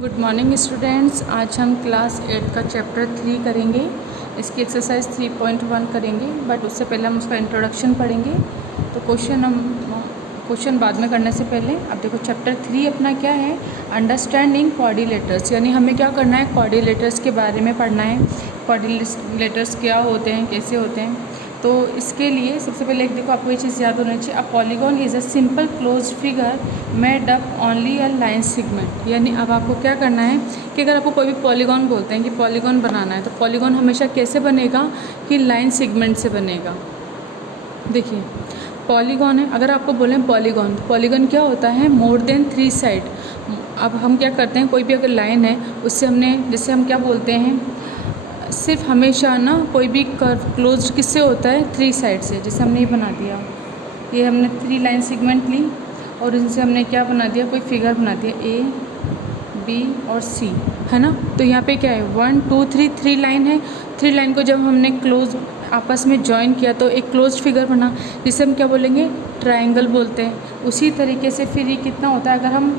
Good morning students. आज हम class 8 का चैप्टर 3 करेंगे। इसकी एक्सरसाइज 3.1 करेंगे, बट उससे पहले हम उसका इंट्रोडक्शन पढ़ेंगे। तो क्वेश्चन बाद में करने से पहले अब देखो चैप्टर 3 अपना क्या है, अंडरस्टैंडिंग कोऑर्डिनेटर्स, यानी हमें क्या करना है, कोऑर्डिनेटर्स के बारे में पढ़ना है। कोऑर्डिनेटर्स क्या होते हैं, कैसे होते हैं। तो इसके लिए सबसे पहले एक देखो आपको ये चीज़ याद होना चाहिए, a polygon is a simple closed figure made up only a line segment. यानी अब आपको क्या करना है कि अगर आपको कोई भी पॉलीगॉन बोलते हैं कि पॉलीगॉन बनाना है, तो पॉलीगॉन हमेशा कैसे बनेगा कि लाइन सेगमेंट से बनेगा। देखिए पॉलीगॉन है, अगर आपको बोलें पॉलीगॉन, पॉलीगॉन क्या होता है, मोर देन 3 साइड। अब हम क्या करते हैं, कोई भी अगर लाइन है उससे हमने, जैसे हम क्या बोलते हैं, सिर्फ हमेशा ना कोई भी कर्व क्लोज्ड किससे होता है, 3 साइड से। जैसे हमने ये बना दिया, ये हमने 3 लाइन सेगमेंट ली और इनसे हमने क्या बना दिया, कोई फिगर बना दिया ए बी और सी, है ना। तो यहाँ पे क्या है, 1 2 3 3 लाइन है। 3 लाइन को जब हमने क्लोज आपस में जॉइन किया तो एक क्लोज्ड फिगर बना, जिसे हम क्या बोलेंगे, ट्रायंगल बोलते हैं। उसी तरीके से फिर ये कितना होता है, अगर हम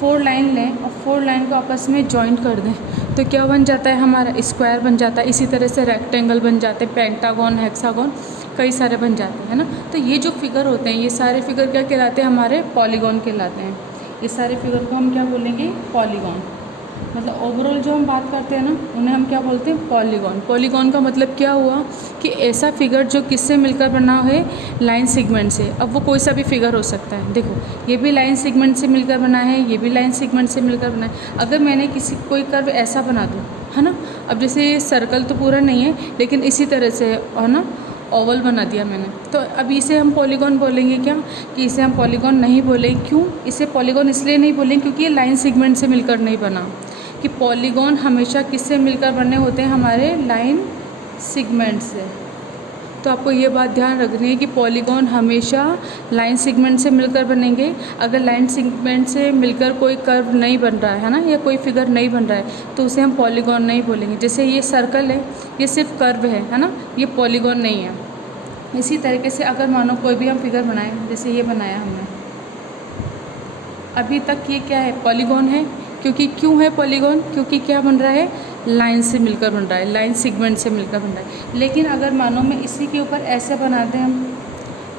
4 लाइन लें और 4 लाइन को आपस में जॉइन कर दें तो क्या बन जाता है, हमारा स्क्वायर बन जाता है। इसी तरह से रेक्टेंगल बन जाते हैं, पेंटागन, हेक्सागन, कई सारे बन जाते हैं ना। तो ये जो फिगर होते हैं, ये सारे फिगर क्या कहलाते हैं, हमारे पॉलीगॉन कहलाते हैं। ये सारे फिगर को हम क्या बोलेंगे, पॉलीगॉन। मतलब ओवरऑल जो हम बात करते हैं ना, उन्हें हम क्या बोलते हैं, पॉलीगॉन। पॉलीगॉन का मतलब क्या हुआ कि ऐसा फिगर जो किससे मिलकर बना है, लाइन सेगमेंट से। अब वो कोई सा भी फिगर हो सकता है, देखो ये भी लाइन सेगमेंट से मिलकर बना है, ये भी लाइन सेगमेंट से मिलकर बना है। अगर मैंने कोई कर्व ऐसा बना दूँ, है ना, अब जैसे ये सर्कल तो पूरा नहीं है लेकिन इसी तरह से है ना, ओवल बना दिया मैंने, तो अब इसे हम पॉलीगॉन बोलेंगे क्या, कि इसे हम पॉलीगॉन नहीं बोलेंगे। क्यों इसे पॉलीगॉन इसलिए नहीं बोलेंगे, क्योंकि ये लाइन सेगमेंट से मिलकर नहीं बना। कि पॉलीगॉन हमेशा किससे मिलकर बने होते हैं, हमारे लाइन सेगमेंट से। तो आपको ये बात ध्यान रखनी है कि पॉलीगॉन हमेशा लाइन सेगमेंट से मिलकर बनेंगे। अगर लाइन सेगमेंट से मिलकर कोई कर्व नहीं बन रहा है ना, या कोई फिगर नहीं बन रहा है, तो उसे हम पॉलीगॉन नहीं बोलेंगे। जैसे ये सर्कल है, ये सिर्फ कर्व है ना, ये पॉलीगॉन नहीं है। इसी तरीके से अगर मानो कोई भी हम फिगर बनाएं, जैसे ये बनाया हमने, अभी तक ये क्या है, पॉलीगॉन है। क्योंकि क्यों है पॉलीगॉन, क्योंकि क्या बन रहा है, लाइन से मिलकर बन रहा है, लाइन सेगमेंट से मिलकर बन रहा है। लेकिन अगर मानो मैं इसी के ऊपर ऐसे बना दें हम,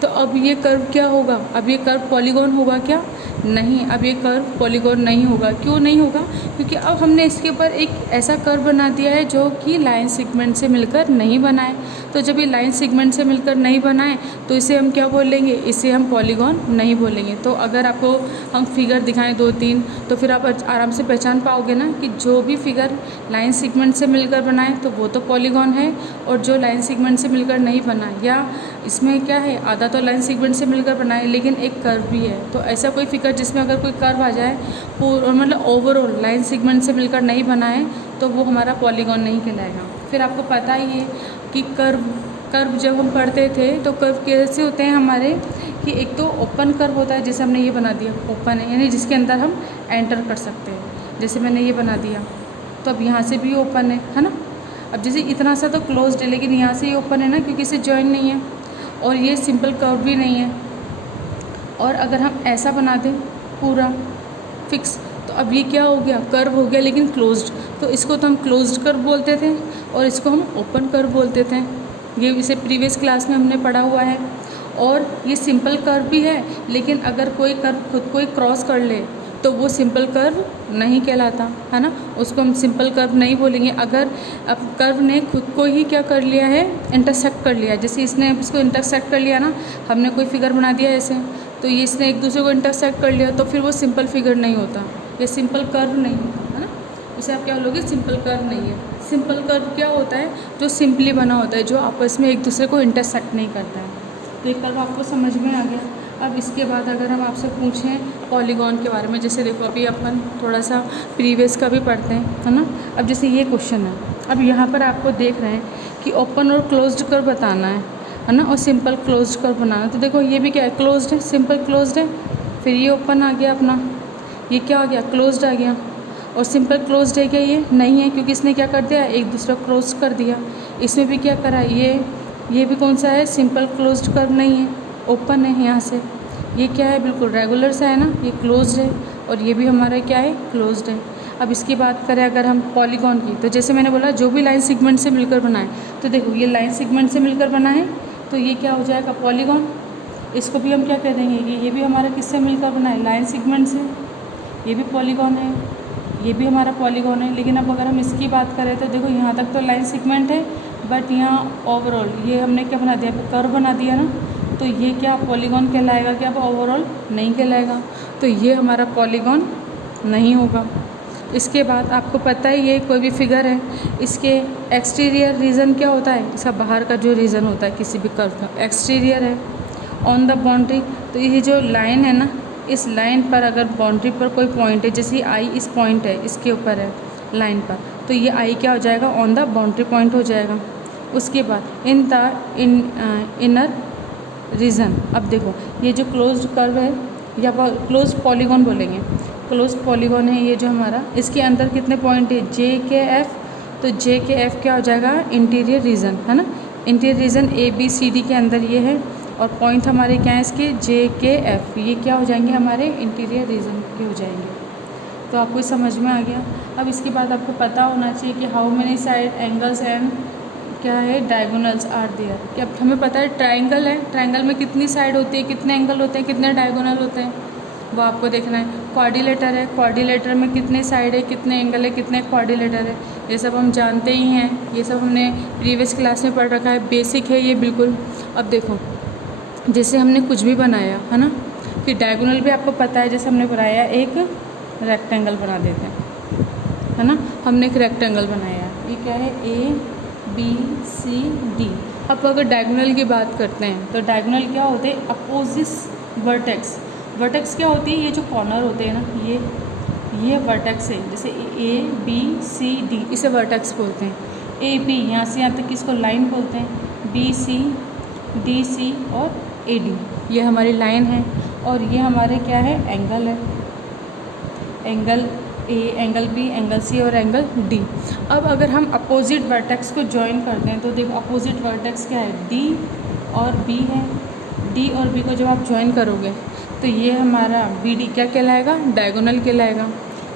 तो अब ये कर्व क्या होगा, अब ये कर्व पॉलीगॉन होगा क्या, नहीं, अब ये कर्व पॉलीगॉन नहीं होगा। क्यों नहीं होगा, क्योंकि अब हमने इसके ऊपर एक ऐसा कर्व बना दिया है जो कि लाइन सेगमेंट से मिलकर नहीं बना है। तो जब ये लाइन सेगमेंट से मिलकर नहीं बना है तो इसे हम क्या बोलेंगे, इसे हम पॉलीगॉन नहीं बोलेंगे। तो अगर आपको हम फिगर दिखाएं 2-3, तो फिर आप आराम से पहचान पाओगे ना कि जो भी फिगर लाइन सेगमेंट से मिलकर बनाए तो वो तो पॉलीगॉन है, और जो लाइन सेगमेंट से मिलकर नहीं बना, या इसमें क्या है, आधा तो लाइन सेगमेंट से मिलकर बनाए लेकिन एक कर्व भी है, तो ऐसा कोई फिगर जिसमें अगर कोई कर्व आ जाए, मतलब ओवरऑल लाइन सेगमेंट से मिलकर नहीं बना है, तो वो हमारा पॉलीगॉन नहीं कहलाएगा। फिर आपको पता ही है कि कर्व जब हम पढ़ते थे तो कर्व कैसे होते हैं हमारे, कि एक तो ओपन कर्व होता है, जैसे हमने ये बना दिया, ओपन है यानी जिसके अंदर हम एंटर कर सकते हैं। जैसे मैंने ये बना दिया, तो अब यहाँ से भी ओपन है ना। अब जैसे इतना सा तो क्लोज्ड है, लेकिन यहाँ से ये ओपन है ना, क्योंकि इसे जॉइन नहीं है, और ये सिंपल कर्व भी नहीं है। और अगर हम ऐसा बना दें पूरा फिक्स, तो अब ये क्या हो गया, कर्व हो गया लेकिन क्लोज्ड। तो इसको तो हम क्लोज्ड कर्व बोलते थे और इसको हम ओपन कर्व बोलते थे। ये इसे प्रीवियस क्लास में हमने पढ़ा हुआ है। और ये सिंपल कर्व भी है, लेकिन अगर कोई कर्व खुद को ही क्रॉस कर ले तो वो सिंपल कर्व नहीं कहलाता, है ना, उसको हम सिंपल कर्व नहीं बोलेंगे। अगर अब कर्व ने खुद को ही क्या कर लिया है, इंटरसेक्ट कर लिया, जैसे इसने इसको इंटरसेक्ट कर लिया ना, हमने कोई फिगर बना दिया ऐसे, तो ये इसने एक दूसरे को इंटरसेक्ट कर लिया, तो फिर वो सिंपल फिगर नहीं होता, ये सिंपल कर्व नहीं होता, है ना। उसे आप क्या बोलोगे, सिंपल कर्व नहीं है। सिंपल कर्व क्या होता है, जो सिंपली बना होता है, जो आपस में एक दूसरे को इंटरसेक्ट नहीं करता है। तो ये कर्व आपको समझ में आ गया। अब इसके बाद अगर हम आपसे पूछें पॉलीगॉन के बारे में, जैसे देखो अभी अपन थोड़ा सा प्रीवियस का भी पढ़ते हैं, है ना। अब जैसे ये क्वेश्चन है, अब यहाँ पर आपको देख रहे हैं कि ओपन और क्लोज्ड कर्व बताना है ना, और सिंपल क्लोज्ड कर्व बनाना। तो देखो ये भी क्या है, क्लोज्ड है, सिंपल क्लोज्ड है, फिर ये ओपन आ गया अपना, ये क्या आ गया, क्लोज्ड आ गया। और सिंपल क्लोज्ड है क्या, ये नहीं है, क्योंकि इसने क्या कर दिया, एक दूसरा क्लोज कर दिया। इसमें भी क्या करा, ये भी कौन सा है, सिंपल क्लोज्ड कर्व नहीं है, ओपन है यहाँ से। ये क्या है, बिल्कुल रेगुलर सा है ना, ये क्लोज्ड है, और ये भी हमारा क्या है, क्लोज्ड है। अब इसकी बात करें अगर हम पॉलीगॉन की, तो जैसे मैंने बोला जो भी लाइन सेगमेंट से मिलकर बना है, तो देखो ये लाइन सेगमेंट से मिलकर बना है तो ये क्या हो जाएगा, पॉलीगॉन। इसको भी हम क्या कह देंगे कि ये भी हमारा किससे मिलकर बना है, लाइन सेगमेंट से, ये भी पॉलीगॉन है, ये भी हमारा पॉलीगॉन है। लेकिन अब अगर हम इसकी बात करें तो देखो यहाँ तक तो लाइन सेगमेंट है, बट यहाँ ओवरऑल ये हमने क्या बना दिया, कर्व बना दिया ना, तो ये क्या पॉलीगॉन कहलाएगा क्या, अब ओवरऑल नहीं कहलाएगा, तो ये हमारा पॉलीगॉन नहीं होगा। इसके बाद आपको पता है ये कोई भी फिगर है, इसके एक्सटीरियर रीजन क्या होता है, इसका बाहर का जो रीजन होता है किसी भी कर्व का एक्सटीरियर है। ऑन द बाउंड्री, तो ये जो लाइन है ना, इस लाइन पर अगर बाउंड्री पर कोई पॉइंट है, जैसे आई इस पॉइंट है, इसके ऊपर है लाइन पर, तो ये आई क्या हो जाएगा, ऑन द बाउंड्री पॉइंट हो जाएगा। उसके बाद इन द इनर रीजन, अब देखो ये जो क्लोज्ड कर्व है या क्लोज्ड पॉलीगॉन बोलेंगे, क्लोज्ड पॉलीगॉन है ये जो हमारा, इसके अंदर कितने पॉइंट है, जे के एफ, तो जे के एफ क्या हो जाएगा, इंटीरियर रीजन है ना, interior region A B C D के अंदर ये है, और पॉइंट हमारे क्या है इसके, जे के एफ, ये क्या हो जाएंगे हमारे इंटीरियर रीजन के हो जाएंगे। तो आपको समझ में आ गया। अब इसके बाद आपको पता होना चाहिए कि how many side angles and क्या है, डायगोनल्स आर देयर। कि अब हमें पता है ट्रायंगल है, ट्रायंगल में कितनी साइड होती है, कितने एंगल होते हैं, कितने डायगोनल होते हैं, वो आपको देखना है। क्वाड्रिलेटर है, क्वाड्रिलेटर में कितने साइड है, कितने एंगल है, कितने क्वाड्रिलेटर है, ये सब हम जानते ही हैं, ये सब हमने प्रीवियस क्लास में पढ़ रखा है, बेसिक है ये बिल्कुल। अब देखो जैसे हमने कुछ भी बनाया है ना, कि डायगोनल भी आपको पता है, जैसे हमने बनाया एक रेक्टेंगल बना देते हैं, है ना, हमने एक रेक्टेंगल बनाया, ये क्या है, ए बी सी डी। अब अगर डायगोनल की बात करते हैं तो डायगोनल क्या होते हैं, अपोजिट वर्टेक्स। वर्टेक्स क्या होती है, ये जो कॉर्नर होते हैं ना, ये वर्टेक्स है, जैसे ए बी सी डी, इसे वर्टेक्स बोलते हैं। ए बी यहाँ से यहाँ तक इसको लाइन बोलते हैं, बी सी डी सी और ए डी ये हमारी लाइन है, और ये हमारे क्या है, एंगल है, angle A, angle B, angle C और एंगल डी। अब अगर हम अपोजिट वर्टेक्स को ज्वाइन करते हैं तो देखो अपोजिट वर्टेक्स क्या है, डी और बी है, डी और बी को जब आप ज्वाइन करोगे तो ये हमारा बी डी क्या कहलाएगा, डायगोनल कहलाएगा।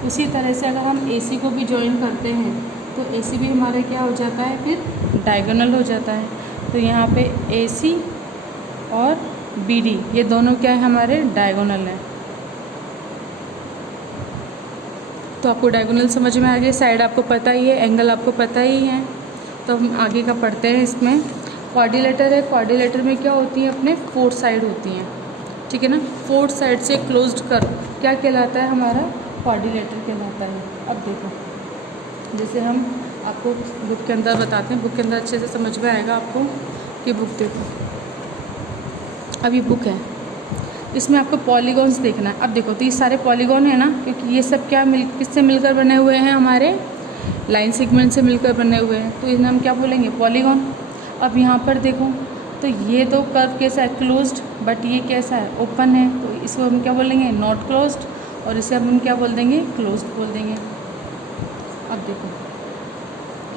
उसी तरह से अगर हम ए सी को भी ज्वाइन करते हैं तो ए सी भी हमारे क्या हो जाता है, फिर डायगोनल हो जाता है। तो यहाँ पे ए सी और बी डी ये दोनों क्या है, हमारे डायगोनल हैं। तो आपको डायगोनल समझ में आ गया, साइड आपको पता ही है, एंगल आपको पता ही है। तो हम आगे का पढ़ते हैं। इसमें क्वाड्रिलेटर है, क्वाड्रिलेटर में क्या होती है, अपने 4 साइड होती हैं, ठीक है ना, 4 साइड से क्लोज्ड कर्व क्या कहलाता है, हमारा क्वाड्रिलेटर कहलाता है। अब देखो जैसे हम आपको बुक के अंदर बताते हैं, बुक के अंदर अच्छे से समझ में आएगा आपको कि बुक देखो, अब ये बुक है, इसमें आपको पॉलीगॉन्स देखना है। अब देखो तो ये सारे पॉलीगॉन है ना, क्योंकि ये सब क्या किससे मिलकर बने हुए हैं, हमारे लाइन सेगमेंट से मिलकर बने हुए हैं, तो इन्हें हम क्या बोलेंगे, पॉलीगॉन। अब यहाँ पर देखो तो ये तो कर्व कैसा है, क्लोज्ड, बट ये कैसा है, ओपन है, तो इसको हम क्या बोलेंगे, नॉट क्लोज्ड, और इसे हम क्या बोल देंगे, क्लोज्ड बोल देंगे। अब देखो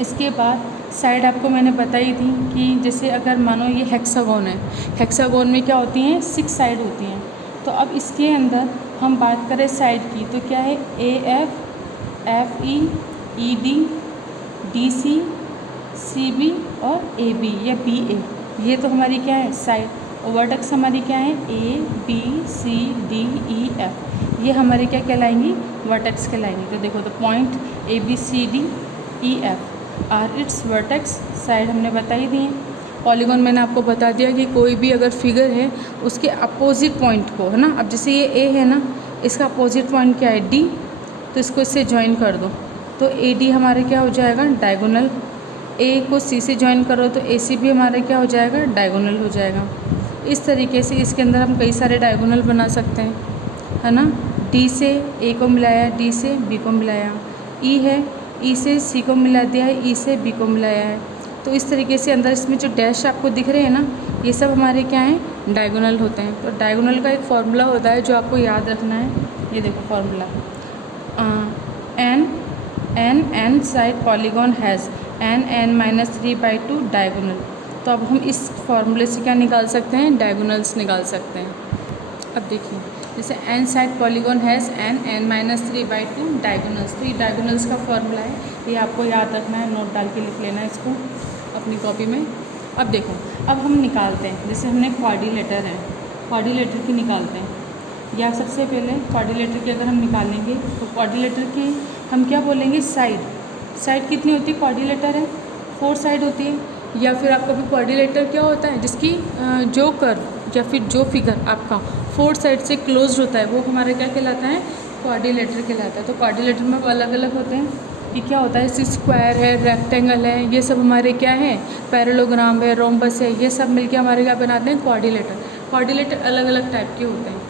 इसके बाद साइड आपको मैंने बताई थी कि जैसे अगर मानो ये हेक्सागोन है, हेक्सागोन में क्या होती हैं, 6 साइड होती हैं। तो अब इसके अंदर हम बात करें साइड की तो क्या है, A F, F E, E D, D C, C B और ए बी या बी ए, ये तो हमारी क्या है, साइड। और वर्टेक्स हमारी क्या है, A B C D E F, ये हमारे क्या कहलाएंगी, वर्टेक्स कहलाएंगी। तो देखो तो point A B C D E F are it's vertex, side हमने बताई दी है। पॉलीगॉन मैंने आपको बता दिया कि कोई भी अगर फिगर है उसके अपोजिट पॉइंट को, है ना, अब जैसे ये ए है ना, इसका अपोजिट पॉइंट क्या है, डी, तो इसको इससे ज्वाइन कर दो तो ए डी हमारे क्या हो जाएगा, डायगोनल। ए को सी से ज्वाइन करो तो ए सी भी हमारा क्या हो जाएगा, डायगोनल हो जाएगा। इस तरीके से इसके अंदर हम कई सारे डायगोनल बना सकते हैं, है ना। डी से ए को मिलाया, डी से बी को मिलाया, ई है, ई से सी को मिला दिया है, ई से बी को मिलाया है। तो इस तरीके से अंदर इसमें जो डैश आपको दिख रहे हैं ना, ये सब हमारे क्या हैं, डायगोनल होते हैं। तो डायगोनल का एक फार्मूला होता है जो आपको याद रखना है, ये देखो formula, N side polygon has n(n-3/2 diagonal. तो अब हम इस फार्मूले से क्या निकाल सकते हैं, डायगोनल्स निकाल सकते हैं। अब देखिए जैसे N side polygon has N minus 3/2 diagonals. तो ये डायगोनल्स का फॉर्मूला है, ये आपको याद रखना है, नोट डाल के लिख लेना है इसको अपनी कॉपी में। अब देखो, अब हम निकालते हैं, जैसे हमने क्वाड्रिलेटर है, क्वाड्रिलेटर की निकालते हैं। या सबसे पहले क्वाड्रिलेटर की अगर हम निकालेंगे तो क्वाड्रिलेटर की हम क्या बोलेंगे, साइड कितनी होती है, क्वाड्रिलेटर है 4 साइड होती है। या फिर आपका भी क्वाड्रिलेटर क्या होता है, जिसकी जो कर्व या फिर जो फिगर आपका 4 साइड से क्लोज्ड होता है वो हमारा क्या कहलाता है, क्वाड्रिलेटर कहलाता है। तो क्वाड्रिलेटर में अलग अलग होते हैं कि क्या होता है, जैसे स्क्वायर है, रेक्टेंगल है, ये सब हमारे क्या है, पैरेललोग्राम है, रोम्बस है, ये सब मिलके हमारे क्या बनाते हैं, क्वाड्रिलेटर। क्वाड्रिलेटर अलग अलग टाइप के होते हैं।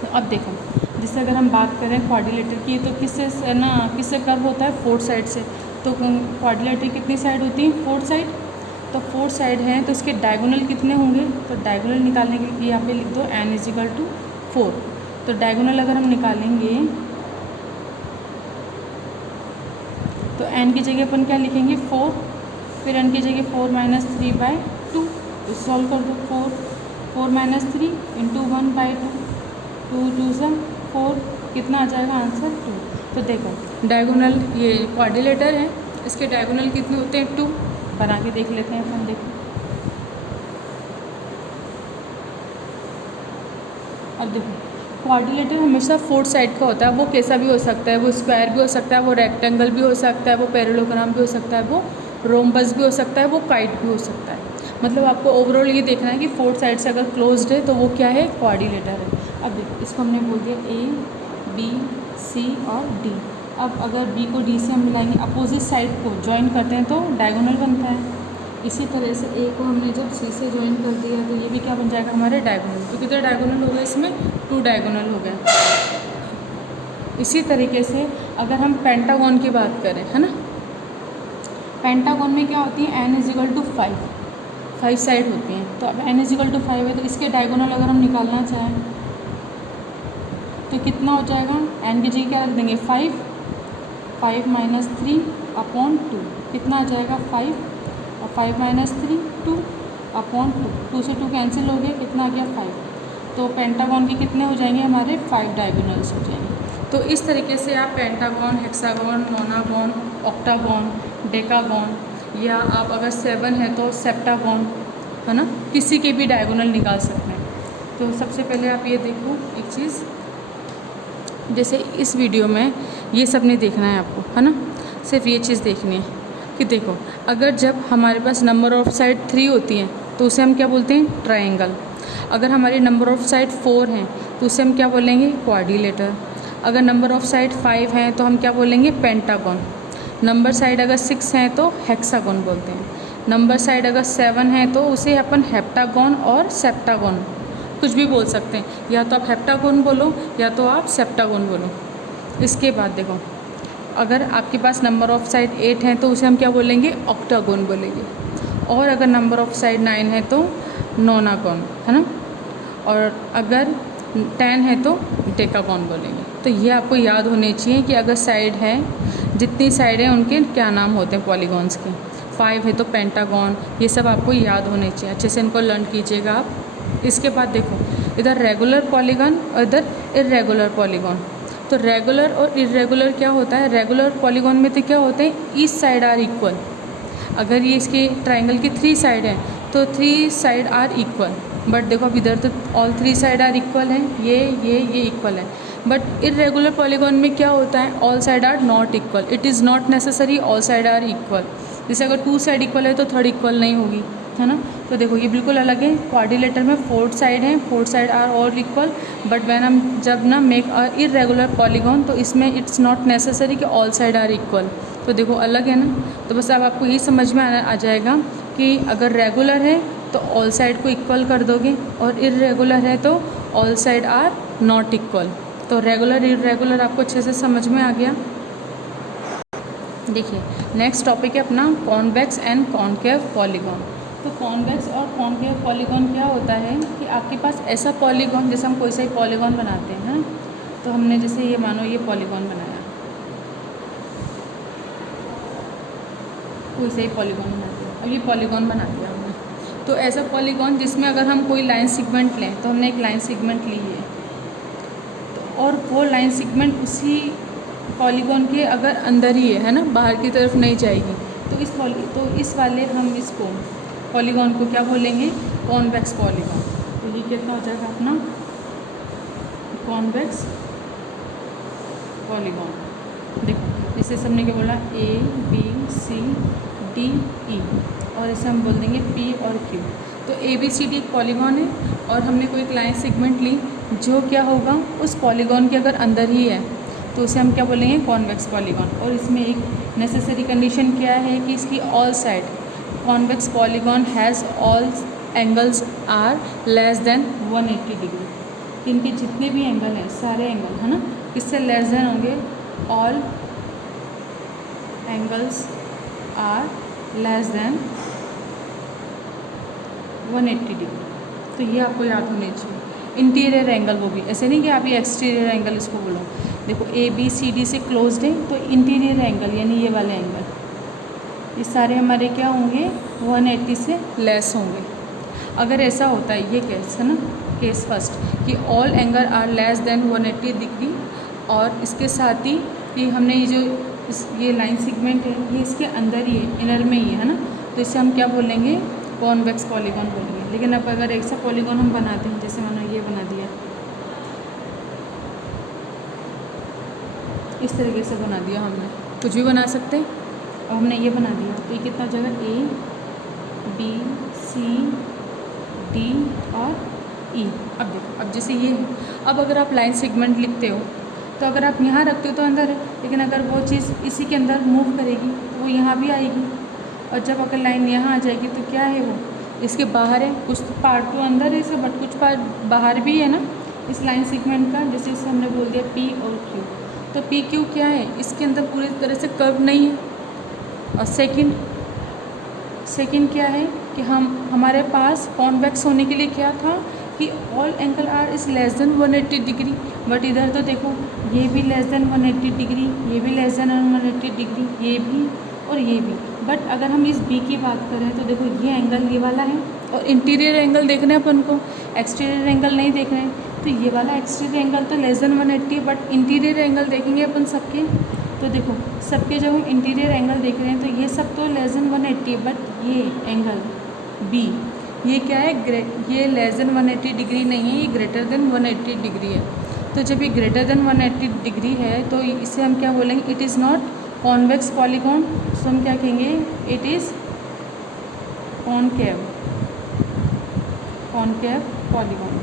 तो अब देखो, जैसे अगर हम बात करें क्वाड्रिलेटर की, तो किससे ना, किससे कर्व होता है, 4 साइड से। तो क्वाड्रिलेटर कितनी साइड होती है, 4 साइड। तो 4 साइड हैं तो इसके डायगोनल कितने होंगे, तो डायगोनल निकालने के लिए यहाँ पे लिख दो n = 4। तो डायगोनल अगर हम निकालेंगे तो n की जगह अपन क्या लिखेंगे, 4, फिर n की जगह 4 - 3/2। तो सॉल्व कर दो, 4 - 3 × 1/2, 2 2 × 4, कितना आ जाएगा आंसर, 2। तो देखो डायगोनल, ये क्वाड्रिलेटर है, इसके डायगोनल कितने होते हैं, 2। बना के देख लेते हैं अपन, देखो। अब देखो, क्वाड्रिलेटर हमेशा 4 साइड का होता है, वो कैसा भी हो सकता है, वो स्क्वायर भी हो सकता है, वो रेक्टेंगल भी हो सकता है, वो पैरेललोग्राम भी हो सकता है, वो रोम्बस भी हो सकता है, वो काइट भी हो सकता है। मतलब आपको ओवरऑल ये देखना है कि 4 साइड से अगर क्लोज्ड है तो वो क्या है, क्वाड्रिलेटर है। अब देखो, इसको हमने बोल दिया A, B, C और D। अब अगर B को D से हम मिलाएंगे, अपोजिट साइड को ज्वाइन करते हैं तो डायगोनल बनता है। इसी तरह से A को हमने जब C से ज्वाइन कर दिया तो ये भी क्या बन जाएगा, हमारे डायगोनल। तो कितने डायगोनल हो गए इसमें, 2 डायगोनल हो गए। इसी तरीके से अगर हम पेंटागन की बात करें, है ना, पेंटागन में क्या होती है, n = 5 साइड होती हैं। तो अब n = 5 है तो इसके डायगोनल अगर हम निकालना चाहें तो कितना हो जाएगा, n की जगह क्या रख देंगे, 5 - 3/2, कितना आ जाएगा, 5, और 5 - 3 2/2, 2 से 2 कैंसिल हो गया, कितना आ गया, 5। तो पेंटागन के कितने हो जाएंगे, हमारे 5 डायगोनल्स हो जाएंगे। तो इस तरीके से आप पेंटागन, हेक्सागन, नोनागन, ऑक्टागन, डेकागन, या आप अगर 7 है तो सेप्टागन, है ना, किसी के भी डायगोनल निकाल सकते हैं। तो सबसे पहले आप ये देखो एक चीज़, जैसे इस वीडियो में ये सब नहीं देखना है आपको, है ना, सिर्फ ये चीज़ देखनी है कि देखो, अगर जब हमारे पास नंबर ऑफ साइड 3 होती हैं तो उसे हम क्या बोलते हैं, ट्रायंगल। अगर हमारी नंबर ऑफ साइड 4 हैं तो उसे हम क्या बोलेंगे, क्वाड्रिलेटर। अगर नंबर ऑफ साइड 5 हैं तो हम क्या बोलेंगे, पेंटागन। नंबर साइड अगर 6 हैं तो हेक्सागन बोलते हैं। नंबर साइड अगर 7 हैं तो उसे अपन हेप्टागन और सेप्टागन कुछ भी बोल सकते हैं, या तो आप हेप्टागन बोलो या तो आप सेप्टागन बोलो। इसके बाद देखो, अगर आपके पास नंबर ऑफ साइड 8 हैं तो उसे हम क्या बोलेंगे, ऑक्टागन बोलेंगे। और अगर नंबर ऑफ साइड 9 है तो नोनागन, है ना, और अगर 10 है तो डेकागन बोलेंगे। तो ये आपको याद होने चाहिए कि अगर साइड है, जितनी साइड हैं उनके क्या नाम होते हैं पॉलीगॉन्स के। 5 है तो पेंटागन, ये सब आपको याद होने चाहिए, अच्छे से इनको लर्न कीजिएगा आप। इसके बाद देखो, इधर रेगुलर पॉलीगॉन और इधर इर्रेगुलर पॉलीगॉन। तो रेगुलर और इर्रेगुलर क्या होता है, रेगुलर पॉलीगॉन में तो क्या होते हैं, ईच साइड आर इक्वल। अगर ये इसके ट्राइंगल की 3 साइड हैं तो 3 साइड आर इक्वल। बट देखो अब इधर तो ऑल 3 साइड आर इक्वल हैं, ये इक्वल है। बट इर्रेगुलर पॉलीगॉन में क्या होता है, all side are not equal. It is not necessary all side are equal. जैसे अगर 2 साइड इक्वल है तो थर्ड इक्वल नहीं होगी, है ना। तो देखो ये बिल्कुल अलग है। क्वाड्रिलेटर में 4 साइड हैं, 4 side are all equal. But when हम जब ना मेक अ इर्रेगुलर पॉलीगॉन तो इसमें इट्स नॉट नेसेसरी कि ऑल साइड आर इक्वल। तो देखो अलग है ना। तो बस अब आपको ये समझ में आ जाएगा कि अगर रेगुलर है तो ऑल साइड को इक्वल कर दोगे, और इर्रेगुलर है तो all side are not equal. तो रेगुलर इर्रेगुलर आपको अच्छे से समझ में आ गया। देखिए नेक्स्ट टॉपिक है अपना कॉन्वेक्स एंड कॉनकेव पॉलीगॉन। तो कॉन्वेक्स और कॉनकेव पॉलीगॉन क्या होता है कि आपके पास ऐसा पॉलीगॉन, जैसे हम कोई सा ही पॉलीगॉन बनाते हैं ना, तो हमने जैसे ये मानो ये पॉलीगॉन बनाया, कोई सा ही पॉलीगॉन बनाते हैं, अब ये पॉलीगॉन बना दिया हमने। तो ऐसा पॉलीगॉन जिसमें अगर हम कोई लाइन सेगमेंट लें, तो हमने एक लाइन सेगमेंट ली है, और वो लाइन सेगमेंट उसी पॉलीगॉन के अगर अंदर ही है ना, बाहर की तरफ नहीं जाएगी, तो इस वाले हम इसको पॉलीगॉन को क्या बोलेंगे, कॉन्वेक्स पॉलीगॉन। तो ये कितना हो जाएगा अपना कॉन्वेक्स पॉलीगॉन। देखो इसे सबने क्या बोला, ए बी सी डी ई, और इसे हम बोल देंगे पी और क्यू। तो ए बी सी डी एक पॉलीगॉन है और हमने कोई एक लाइन सेगमेंट ली जो क्या होगा उस पॉलीगॉन के अगर अंदर ही है, तो उसे हम क्या बोलेंगे, कॉन्वेक्स पॉलीगॉन। और इसमें एक नेसेसरी कंडीशन क्या है कि इसकी all side, convex polygon has all angles are less than 180 degree. इनके जितने भी एंगल हैं, सारे एंगल है ना, इससे लेस देन होंगे, all angles are less than 180 degree. तो ये आपको याद होनी चाहिए। इंटीरियर एंगल, वो भी ऐसे नहीं कि आप ये एक्सटीरियर एंगल इसको बोलो। देखो ए बी सी डी से क्लोज्ड है, तो इंटीरियर एंगल यानी ये वाले एंगल, ये सारे हमारे क्या होंगे, 180 से लेस होंगे। अगर ऐसा होता है, ये केस है ना, केस फर्स्ट, कि all angle are less than 180 degree, और इसके साथ ही कि हमने ये जो ये लाइन सेगमेंट है ये इसके अंदर ही है, इनर में ही है ना, तो इसे हम क्या बोलेंगे, कॉन्वेक्स पॉलीगॉन बोलेंगे। लेकिन अब अगर ऐसा पॉलीगॉन हम बनाते हैं, जैसे मानो ये बना दिया, इस तरीके से बना दिया हमने, कुछ भी बना सकते हैं, और हमने ये बना दिया, तो ये कितना हो जाएगा, ए बी सी डी और ई। अब देखो, अब जैसे ये है, अब अगर आप लाइन सेगमेंट लिखते हो तो अगर आप यहाँ रखते हो तो अंदर है, लेकिन अगर वो चीज़ इसी के अंदर मूव करेगी वो यहाँ भी आएगी, और जब अगर लाइन यहाँ आ जाएगी तो क्या है, वो इसके बाहर है। कुछ पार्ट तो अंदर है इसका, बट कुछ पार्ट बाहर भी है ना इस लाइन सेगमेंट का, जैसे इसे हमने बोल दिया पी और क्यू। तो पी क्यू क्या है, इसके अंदर पूरी तरह से कर्व नहीं है। और सेकंड क्या है कि हमारे पास कॉन्वेक्स होने के लिए क्या था कि all angle are is less than 180 degree, but इधर तो देखो ये भी लेस देन 180 डिग्री, ये भी लेस देन 180 डिग्री, ये भी और ये भी। बट अगर हम इस बी की बात करें तो देखो ये एंगल ये वाला है, और इंटीरियर एंगल देखना है अपन को, एक्सटीरियर एंगल नहीं देख रहे हैं। तो ये वाला एक्सटीरियर एंगल तो less than 180, but interior angle देखेंगे अपन सबके, तो देखो सबके जब हम इंटीरियर एंगल देख रहे हैं तो ये सब तो लेस देन 180, बट ये एंगल बी ये क्या है, ये लेस देन 180 डिग्री नहीं है, ये ग्रेटर देन 180 डिग्री है। तो जब ये ग्रेटर देन 180 डिग्री है तो इसे हम क्या बोलेंगे, it is not convex polygon. तो हम क्या कहेंगे, इट इज़ कॉनकेव पॉलीगॉन।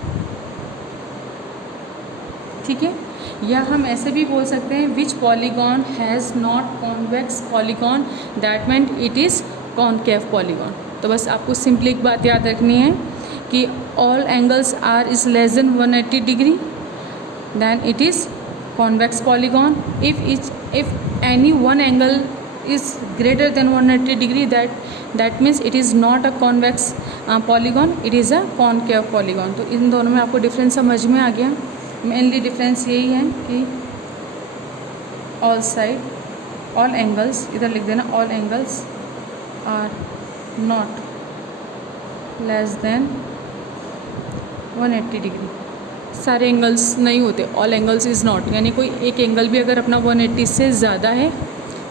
ठीक है, या हम ऐसे भी बोल सकते हैं, which polygon has not convex polygon, that means it is concave polygon. तो बस आपको सिंपली एक बात याद रखनी है कि all angles are is less than 180 degree, then it is convex polygon. If any one angle is greater than 180 degree, that means it is not a convex polygon, it is a concave polygon. तो इन दोनों में आपको difference समझ में आ गया। Mainly difference यही है कि ऑल एंगल्स, इधर लिख देना, all angles are not less than 180 degree. सारे एंगल्स नहीं होते, ऑल एंगल्स इज़ नॉट, यानी कोई एक एंगल भी अगर अपना 180 से ज़्यादा है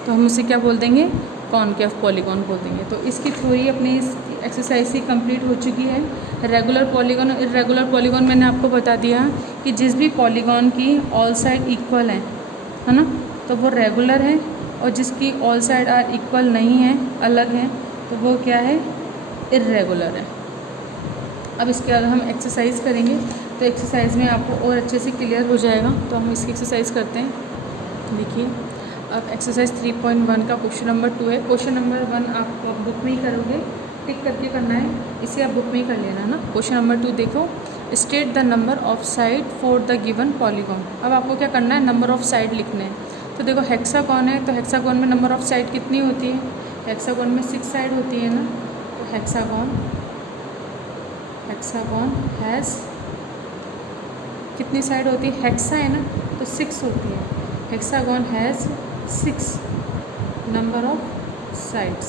तो हम उसे क्या बोल देंगे, कॉनकेव पॉलीगॉन बोल देंगे। तो इसकी थ्योरी अपनी इस एक्सरसाइज से कंप्लीट हो चुकी है। रेगुलर पॉलीगॉन और इर्रेगुलर पॉलीगॉन मैंने आपको बता दिया कि जिस भी पॉलीगॉन की ऑल साइड इक्वल है ना, तो वो रेगुलर है, और जिसकी ऑल साइड आर इक्वल नहीं है, अलग है, तो वो क्या है, इर्रेगुलर है। अब इसके बाद हम एक्सरसाइज करेंगे, तो एक्सरसाइज में आपको और अच्छे से क्लियर हो जाएगा। तो हम इसकी एक्सरसाइज करते हैं। देखिए, अब एक्सरसाइज 3.1 का क्वेश्चन नंबर 2 है। क्वेश्चन नंबर 1 आप बुक में ही करोगे, टिक करके करना है, इसे आप बुक में ही कर लेना है ना। क्वेश्चन नंबर 2 देखो, state the number of side for the given polygon. अब आपको क्या करना है, नंबर ऑफ साइड लिखने हैं। तो देखो हेक्सागोन है, तो हेक्सागोन में नंबर ऑफ साइड कितनी होती है, हेक्सागोन में 6 साइड होती है ना। तो हेक्सागोन हैज़ कितनी साइड होती है, हेक्सा है ना, तो 6 होती है। Hexagon has 6 number of sides,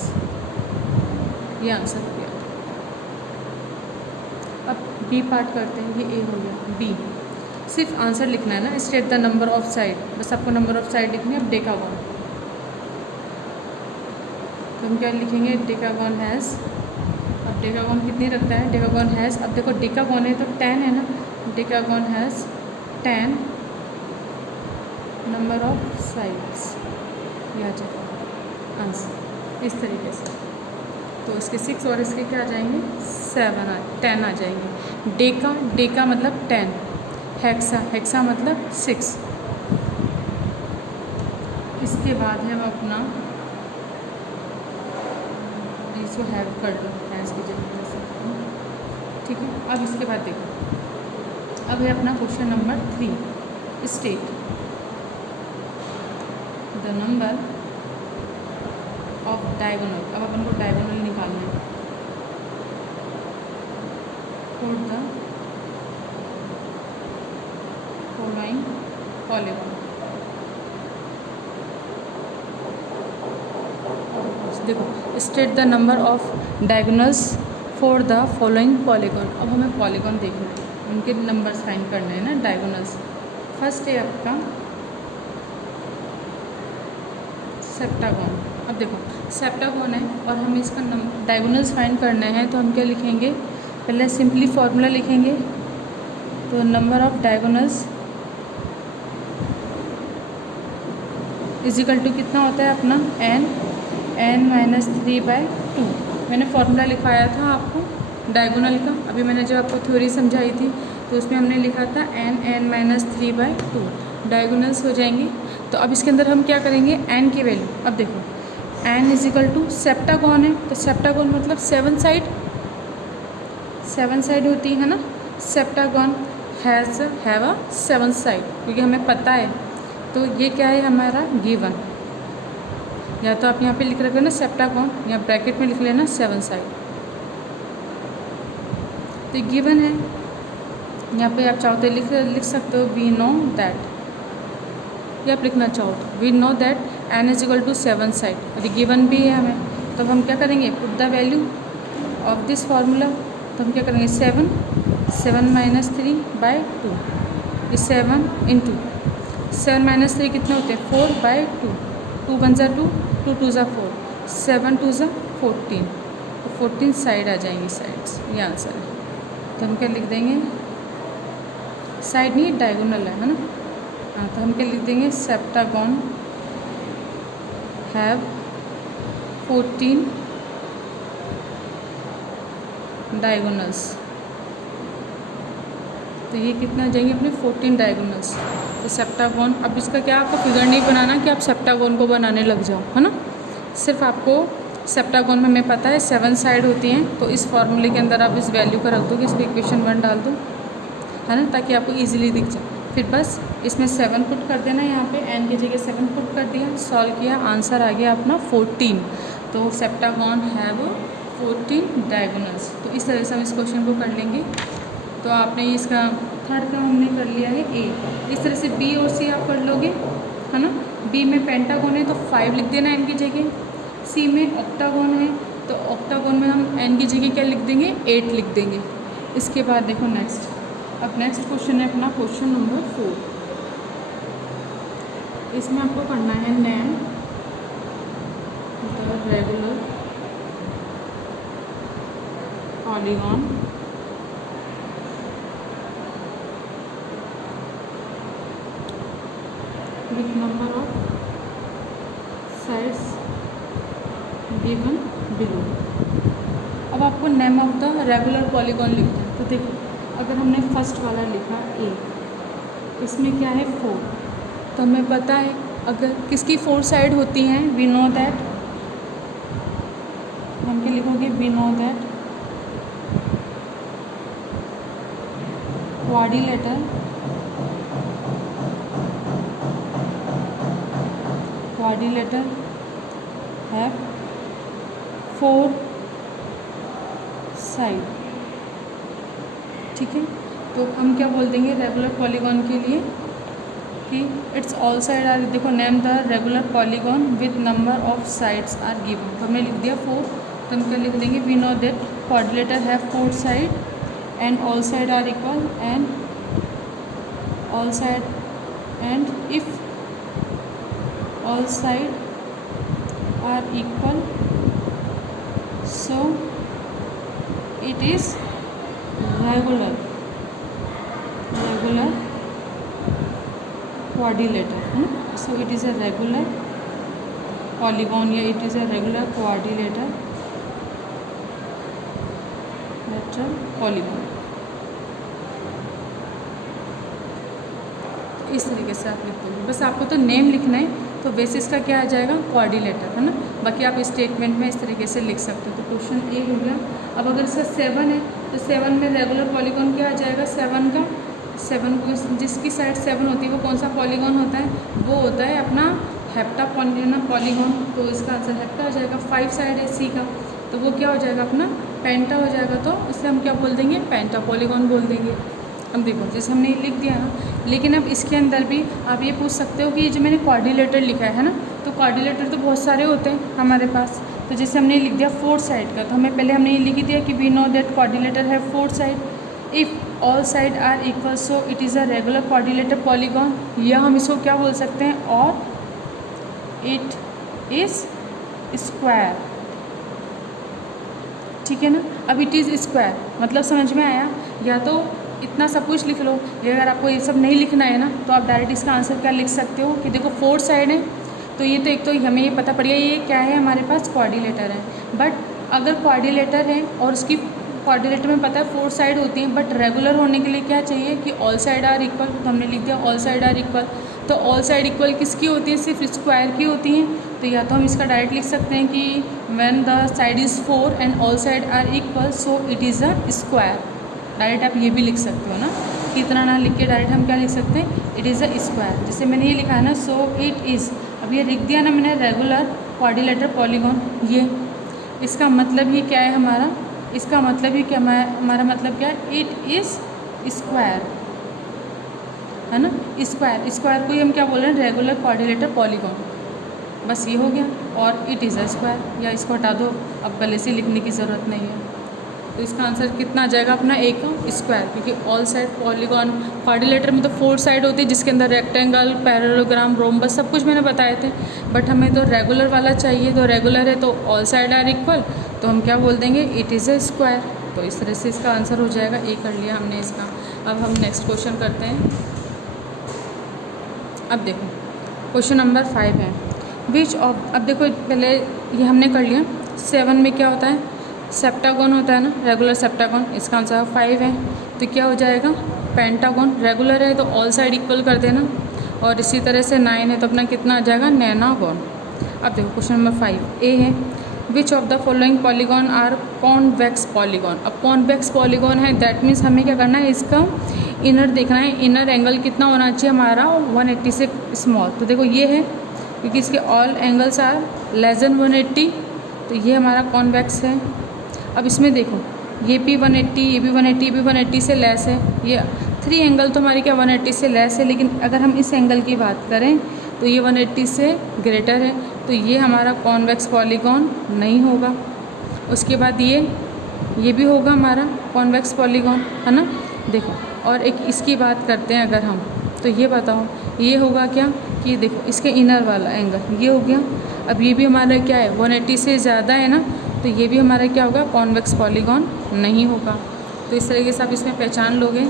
ये आंसर हो गया। अब बी पार्ट करते हैं, ये ए हो गया। बी, सिर्फ आंसर लिखना है ना, state the number of side, बस आपको नंबर ऑफ साइड लिखनी है। अब डेकागोन, तो हम क्या लिखेंगे, डेकागोन हैज़, अब डेकागोन कितनी रखता है, डेकागोन हैज़, अब देखो डेकागोन है तो 10 है ना, डेकागोन हैज़ 10 नंबर ऑफ साइड्स, ये आ जाएगा आंसर इस तरीके से। तो इसके 6 और इसके क्या आ जाएंगे, 10 आ जाएंगे। डेका, डेका मतलब 10, हेक्सा, हेक्सा मतलब 6। इसके बाद है अपना, इसको हैव कर लो, हैज़ की जगह से, ठीक है। अब इसके बाद देखो, अब है अपना question number 3, state the number of diagonal. अब अपन को डायगोनल निकालना है फॉर द फॉलोइंग पॉलीगॉन। देखो, state the number of diagonals for the following polygon. अब हमें पॉलीगॉन देखना है, उनके नंबर्स फाइंड करने हैं ना, डायगोनल्स। फर्स्ट है आपका सेप्टागोन। अब देखो सेप्टागोन है और हमें इसका डायगोनल्स फाइंड करना है, तो हम क्या लिखेंगे, पहले सिंपली फॉर्मूला लिखेंगे। तो number of diagonals is equal to कितना होता है अपना, n-3/2। मैंने फॉर्मूला लिखाया था आपको डायगोनल का, अभी मैंने जब आपको थ्योरी समझाई थी तो उसमें हमने लिखा था n-3/2 डायगोनल्स हो जाएंगे। तो अब इसके अंदर हम क्या करेंगे, n की वैल्यू, अब देखो n इजिकल टू सेप्टागोन है, तो सेप्टागोन मतलब 7 साइड, 7 साइड होती है ना, सेप्टागोन हैव अ 7 साइड, क्योंकि हमें पता है। तो ये क्या है हमारा गिवन, या तो आप यहाँ पे लिख रखे हो ना सेप्टागोन, या ब्रैकेट में लिख लेना 7 साइड, तो गिवन है। यहाँ पे आप चाहो तो लिख सकते हो वी नो दैट, या आप लिखना चाहो तो we know that n is equal to 7 side, और ये गिवन भी है हमें। तो हम क्या करेंगे, put the value of this formula. तो हम क्या करेंगे, 7 ये 7 इंटू 7 - 3 कितने होते हैं, 4/2, 2 1 जा 2, 2 2 जा 4, 7 2 जा 14, तो 14 साइड आ जाएंगी, साइड्स, ये आंसर है। तो हम क्या लिख देंगे, साइड नहीं डायगोनल है ना, हाँ, तो हम क्या लिख देंगे, सेप्टागोन हैव 14 डायगोनल्स। तो ये कितना आ जाएंगे अपने 14 डायगोनल्स। तो सेप्टागोन, अब इसका क्या आपको फिगर नहीं बनाना कि आप सेप्टागोन को बनाने लग जाओ, है ना, सिर्फ आपको सेप्टागोन में हमें पता है 7 साइड होती हैं, तो इस फॉर्मूले के अंदर आप इस वैल्यू का रख दो कि इसको इक्वेशन 1 डाल दो, है ना, ताकि आपको ईजिली दिख जाए। फिर बस इसमें 7 पुट कर देना, यहाँ पे n की जगह 7 पुट कर दिया, सॉल्व किया, आंसर आ गया अपना 14। तो सेप्टागोन हैव 14 डायगोनल्स। तो इस तरह से हम इस क्वेश्चन को कर लेंगे। तो आपने इसका थर्ड का हमने कर लिया है ए। इस तरह से बी और सी आप कर लोगे, है ना। बी में पेंटागोन है तो 5 लिख देना n की जगह, सी में ऑक्टागोन है तो ऑक्टागोन में हम n की जगह क्या लिख देंगे, 8 लिख देंगे। इसके बाद देखो नेक्स्ट, अब नेक्स्ट क्वेश्चन है अपना क्वेश्चन नंबर 4। इसमें आपको करना है name the regular polygon with number of sides given below. अब आपको name of the regular polygon लिखना है। तो देखो अगर हमने फर्स्ट वाला लिखा ए, इसमें क्या है 4, तो हमें पता है अगर किसकी 4 साइड होती हैं, वी नो दैट, हम क्या लिखोगे, we know that quadrilateral have 4 side, ठीक है। तो हम क्या बोल देंगे रेगुलर पॉलीगॉन के लिए कि इट्स ऑल साइड आर, देखो name the regular polygon with number of sides are given, तो हमने लिख दिया 4। तो हम क्या लिख देंगे, we know that quadrilateral have 4 side and all side are equal and all side, and if all side are equal, so it is regular quadrilateral है ना. So it is a regular polygon या it is a regular quadrilateral polygon. इस तरीके से आप लिख दोगे. बस आपको तो नेम लिखना है, तो बेसिस का क्या आ जाएगा, क्वाड्रिलेटर है ना. बाकी आप स्टेटमेंट में इस तरीके से लिख सकते हो. तो क्वेश्चन ए हो गया. अब अगर इसका 7 है तो 7 में रेगुलर पॉलीगॉन क्या आ जाएगा, 7 को जिसकी साइड 7 होती है वो कौन सा पॉलीगॉन होता है, वो होता है अपना हेप्टागोनल पॉलीगॉन. तो इसका आंसर हेप्टा हो जाएगा. 5 साइड है सी का, तो वो क्या हो जाएगा अपना पेंटा हो जाएगा. तो इसे हम क्या बोल देंगे, पेंटा पॉलीगॉन बोल देंगे. अब देखो जैसे हमने लिख दिया ना, लेकिन अब इसके अंदर भी आप ये पूछ सकते हो कि ये जो मैंने क्वाड्रिलेटर लिखा है ना, तो क्वाड्रिलेटर तो बहुत सारे होते हैं हमारे पास. तो जैसे हमने लिख दिया 4 साइड का, तो हमें पहले हमने ये लिख दिया कि वी नो दैट क्वाड्रिलेटर है 4 side. If all side are equal, so it is a regular quadrilateral polygon. या हम इसको क्या बोल सकते हैं, और इट इज़ स्क्वायर. ठीक है ना. अब इट इज़ स्क्वायर मतलब समझ में आया. या तो इतना सब कुछ लिख लो, या अगर आपको ये सब नहीं लिखना है ना, तो आप डायरेक्ट इसका आंसर क्या लिख सकते हो कि देखो 4 साइड है, तो ये तो एक तो हमें ये पता पड़ गया ये क्या है, हमारे पास क्वाड्रिलेटर है. बट अगर क्वाड्रिलेटर है और उसकी क्वाड्रिलेटर में पता है 4 साइड होती हैं, बट रेगुलर होने के लिए क्या चाहिए कि ऑल साइड आर इक्वल. तो हमने लिख दिया ऑल साइड आर इक्वल. तो ऑल साइड इक्वल किसकी होती है, सिर्फ स्क्वायर की होती हैं. तो या तो हम इसका डायरेक्ट लिख सकते हैं कि when the side is 4 and all side are equal, so it is a square. Direct आप ये भी लिख सकते हो ना, कि इतना ना लिख के डायरेक्ट हम क्या लिख सकते हैं, इट इज़ अ स्क्वायर. जैसे मैंने ये लिखा है ना, सो इट इज़, अब ये लिख दिया ना मैंने रेगुलर क्वाड्रिलेटर पॉलीगॉन. ये इसका मतलब ही क्या है हमारा, इसका मतलब ही क्या, हमारा मतलब क्या है, इट इज़ स्क्वायर है ना. स्क्वायर को ही हम क्या बोल रहे हैं, रेगुलर क्वाड्रिलेटर पॉलीगॉन. बस ये हो गया. और इट इज़ अ स्क्वायर, या इसको हटा दो, अब पहले से लिखने की ज़रूरत नहीं है. तो इसका आंसर कितना आ जाएगा अपना, एक स्क्वायर. क्योंकि ऑल साइड पॉलीगॉन क्वाड्रिलेटर में तो 4 साइड होती है, जिसके अंदर रेक्टेंगल, पैरेललोग्राम, रोम्बस सब कुछ मैंने बताए थे. बट हमें तो रेगुलर वाला चाहिए, तो रेगुलर है तो ऑल साइड आर इक्वल, तो हम क्या बोल देंगे, इट इज़ अ स्क्वायर. तो इस तरह से इसका आंसर हो जाएगा. ए कर लिया हमने इसका. अब हम नेक्स्ट क्वेश्चन करते हैं. अब देखो क्वेश्चन नंबर 5 है, विच ऑफ, अब देखो पहले ये हमने कर लिया. 7 में क्या होता है, सेप्टागोन होता है ना, रेगुलर सेप्टागोन. इसका आंसर 5 है, तो क्या हो जाएगा, पेंटागोन. रेगुलर है तो ऑल साइड इक्वल कर देना. और इसी तरह से 9 है तो अपना कितना आ जाएगा, नैनागोन. अब देखो क्वेश्चन नंबर 5 ए है, which of the following polygon are convex polygon. अब कॉन्वेक्स पॉलीगॉन है, दैट मीन्स हमें क्या करना है, इसका इनर देखना है. इनर एंगल कितना होना चाहिए हमारा, 180 से स्मॉल. तो देखो ये है, क्योंकि इसके all angles are less than 180, तो ये हमारा कॉन्वेक्स है. अब इसमें देखो ये भी 180, ये भी 180, ये भी 180 से लेस है. ये 3 एंगल तो हमारी क्या 180 से लेस है. लेकिन अगर हम इस एंगल की बात करें तो ये 180 से ग्रेटर है, तो ये हमारा कॉन्वेक्स पॉलीगॉन नहीं होगा. उसके बाद ये भी होगा हमारा कॉन्वेक्स पॉलीगॉन है ना. देखो और एक इसकी बात करते हैं अगर हम, तो ये बताओ ये होगा क्या, कि देखो इसके इनर वाला एंगल ये हो गया. अब ये भी हमारा क्या है, 180 से ज़्यादा है ना, तो ये भी हमारा क्या होगा, कॉन्वेक्स पॉलीगॉन नहीं होगा. तो इस तरीके से आप इसमें पहचान लोगे.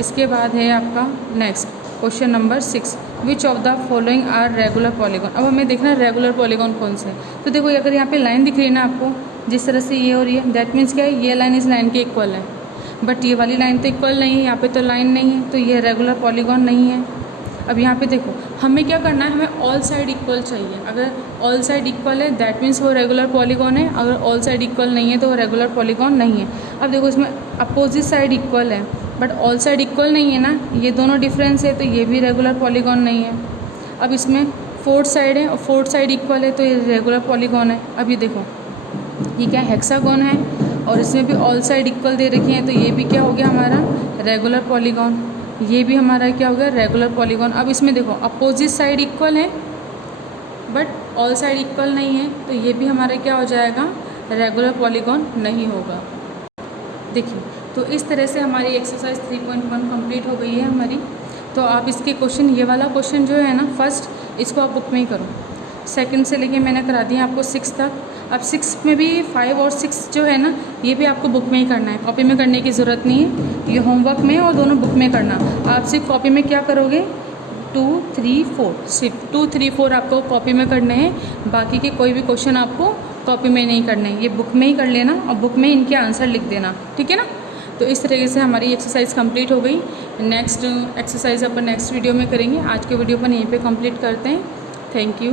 इसके बाद है आपका next question number 6, which of the following are regular polygon. अब हमें देखना है रेगुलर पॉलीगॉन कौन से. तो देखो अगर यहाँ पे लाइन दिख रही है ना आपको, जिस तरह से ये और ये, दैट मीन्स क्या है, ये लाइन इस लाइन के इक्वल है. बट ये वाली लाइन तो इक्वल नहीं है, यहाँ पे तो लाइन नहीं है, तो ये रेगुलर पॉलीगॉन नहीं है. अब यहाँ पे देखो हमें क्या करना है, हमें ऑल साइड इक्वल चाहिए. अगर ऑल साइड इक्वल है दैट मीन्स वो रेगुलर पॉलीगॉन है. अगर ऑल साइड इक्वल नहीं है तो वो रेगुलर पॉलीगॉन नहीं है. अब देखो इसमें अपोजिट साइड इक्वल है, बट ऑल साइड इक्वल नहीं है ना, ये दोनों डिफरेंस है, तो ये भी रेगुलर पॉलीगॉन नहीं है. अब इसमें 4 साइड है और 4 साइड इक्वल है, तो ये रेगुलर पॉलीगॉन है. अब ये देखो ये क्या हेक्सागोन है और इसमें भी ऑल साइड इक्वल दे रखी है, तो ये भी क्या हो गया हमारा रेगुलर पॉलीगॉन. ये भी हमारा क्या हो गया, रेगुलर पॉलीगॉन. अब इसमें देखो अपोजिट साइड इक्वल है बट ऑल साइड इक्वल नहीं है, तो ये भी हमारा क्या हो जाएगा, रेगुलर पॉलीगॉन नहीं होगा. देखिए तो इस तरह से हमारी एक्सरसाइज 3.1 कंप्लीट हो गई है हमारी. तो आप इसके क्वेश्चन, ये वाला क्वेश्चन जो है ना फर्स्ट, इसको आप बुक में ही करो। सेकंड से लेके मैंने करा दिया आपको 6 तक। अब 6 में भी 5 और 6 जो है ना, ये भी आपको बुक में ही करना है, कॉपी में करने की ज़रूरत नहीं है। ये होमवर्क में और दोनों बुक में करना। आप सिर्फ कॉपी में क्या करोगे, 2, 3, 4, सिर्फ 2, 3, 4 आपको कॉपी में करने हैं। बाकी के कोई भी क्वेश्चन आपको कॉपी में नहीं करने हैं, ये बुक में ही कर लेना और बुक में इनके आंसर लिख देना, ठीक है ना। तो इस तरीके से हमारी एक्सरसाइज कंप्लीट हो गई। नेक्स्ट एक्सरसाइज अपन नेक्स्ट वीडियो में करेंगे। आज के वीडियो पर यहीं पे कंप्लीट करते हैं। Thank you.